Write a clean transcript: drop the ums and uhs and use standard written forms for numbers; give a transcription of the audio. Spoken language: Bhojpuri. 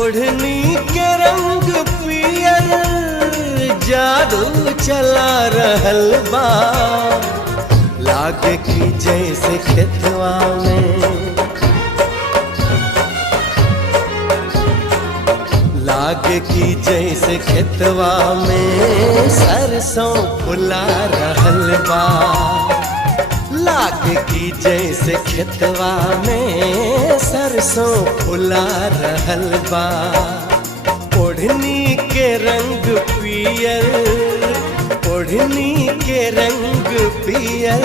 ओढ़नी के रंग पियर जादू चला रहल बा। लागे की जैसे खेतवा में, लागे की जैसे खेतवा में सरसों फुला रहल बा। लागे की जैसे खेतवा में सरसों फुला रहल बा। ओढ़नी के रंग पियर, ओढ़नी के रंग पियर